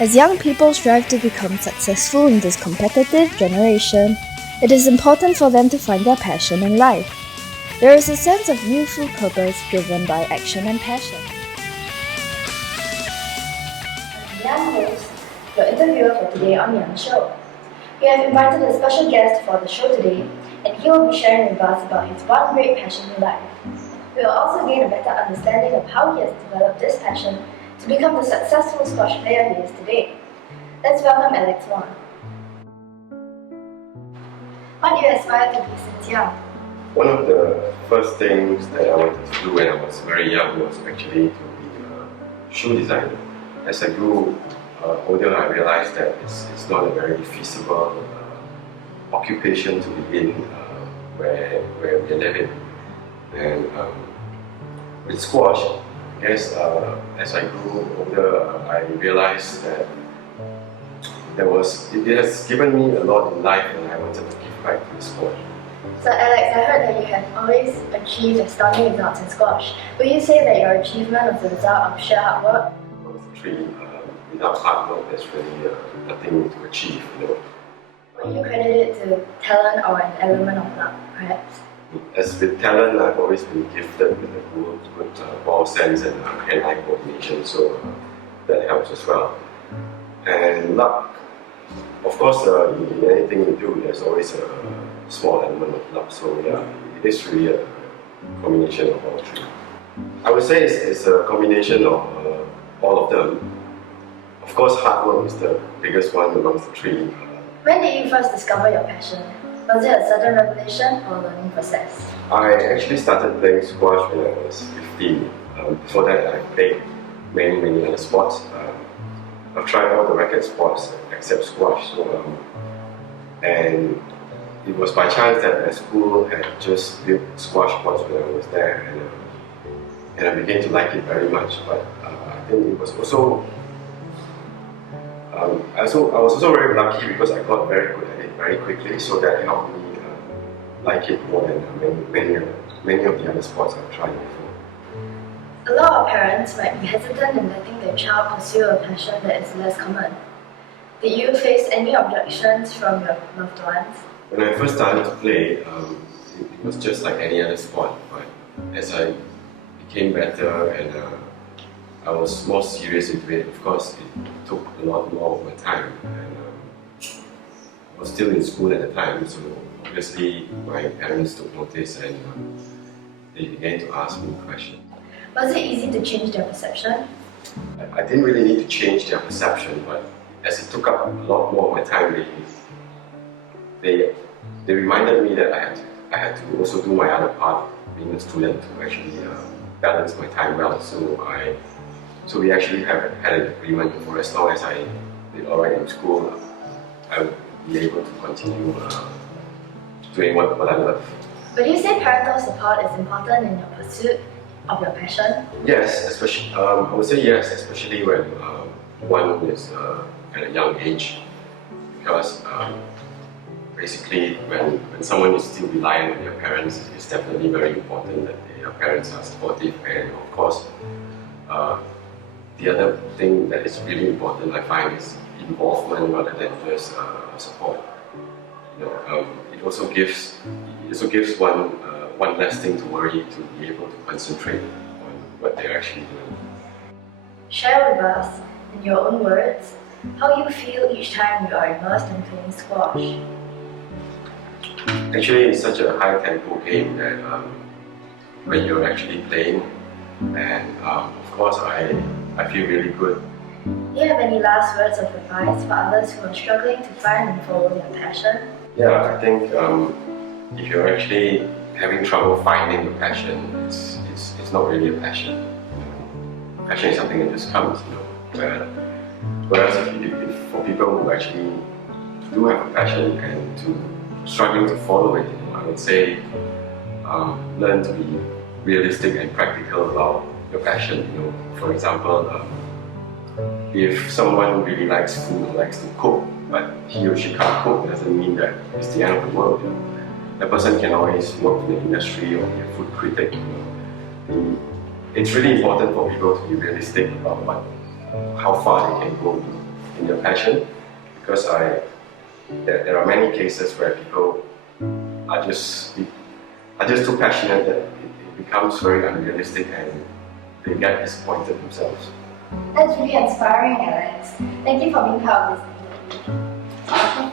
As young people strive to become successful in this competitive generation, it is important for them to find their passion in life. There is a sense of youthful purpose driven by action and passion. I'm Yan host, your interviewer for today on Yan's show. We have invited a special guest for the show today, and he will be sharing with us about his one great passion in life. We will also gain a better understanding of how he has developed this passion to become the successful squash player he is today. Let's welcome Alex Wong. What do you aspire to be since young? One of the first things that I wanted to do when I was very young was actually to be a shoe designer. As I grew older, I realized that it's not a very feasible occupation to be in where we live in. And with squash, I guess as I grew older, I realized that it has given me a lot in life, and I wanted to give back to the sport. So Alex, I heard that you have always achieved astounding results in squash. Would you say that your achievement was the result of sheer hard work? Without hard work, there's really nothing to achieve. Would you credit it to talent or an element of luck, perhaps? As with talent, I've always been gifted with a good ball sense and hand-eye coordination, so that helps as well. And luck, of course, in anything you do, there's always a small element of luck. So yeah, it is really a combination of all three. I would say it's a combination of all of them. Of course, hard work is the biggest one amongst the three. When did you first discover your passion? Was it a sudden revelation or a learning process? I actually started playing squash when I was 15. Before that, I played many other sports. I've tried all the racket sports except squash. And it was by chance that my school had just built squash courts when I was there, and I began to like it very much. But I think it was also I was also very lucky because I got very good at it very quickly, so that helped me like it more than many of the other sports I've tried before. A lot of parents might be hesitant in letting their child pursue a passion that is less common. Did you face any objections from your loved ones? When I first started to play, it was just like any other sport, but as I became better and I was more serious into it, of course it took a lot more of my time. And I was still in school at the time, so obviously my parents took notice and they began to ask me questions. Was it easy to change their perception? I didn't really need to change their perception, but as it took up a lot more of my time, they reminded me that I had to also do my other part, being a student, to actually balance my time well. So we actually had an agreement for as long as I did alright in school, I would be able to continue doing what I love. Would you say parental support is important in your pursuit of your passion? Yes, especially I would say yes, especially when one is at a young age, because basically when someone is still reliant on their parents, it's definitely very important that their parents are supportive. And of course, the other thing that is really important, I find, is involvement rather than just support. It also gives one less thing to worry, to be able to concentrate on what they're actually doing. Share with us, in your own words, how you feel each time you are immersed in playing squash. Actually, it's such a high tempo game that when you're actually playing, and of course I feel really good. Do you have any last words of advice for others who are struggling to find and follow their passion? Yeah, I think if you're actually having trouble finding your passion, it's not really a passion. Passion is something that just comes, Whereas if for people who actually do have a passion and struggling to follow it, I would say learn to be realistic and practical about your passion. For example, if someone really likes food or likes to cook, but he or she can't cook, doesn't mean that it's the end of the world. That person can always work in the industry or be a food critic. It's really important for people to be realistic about how far they can go in their passion, because there are many cases where people are just too passionate that it becomes very unrealistic and they get disappointed themselves. That's really inspiring, Alex. Thank you for being part of this interview.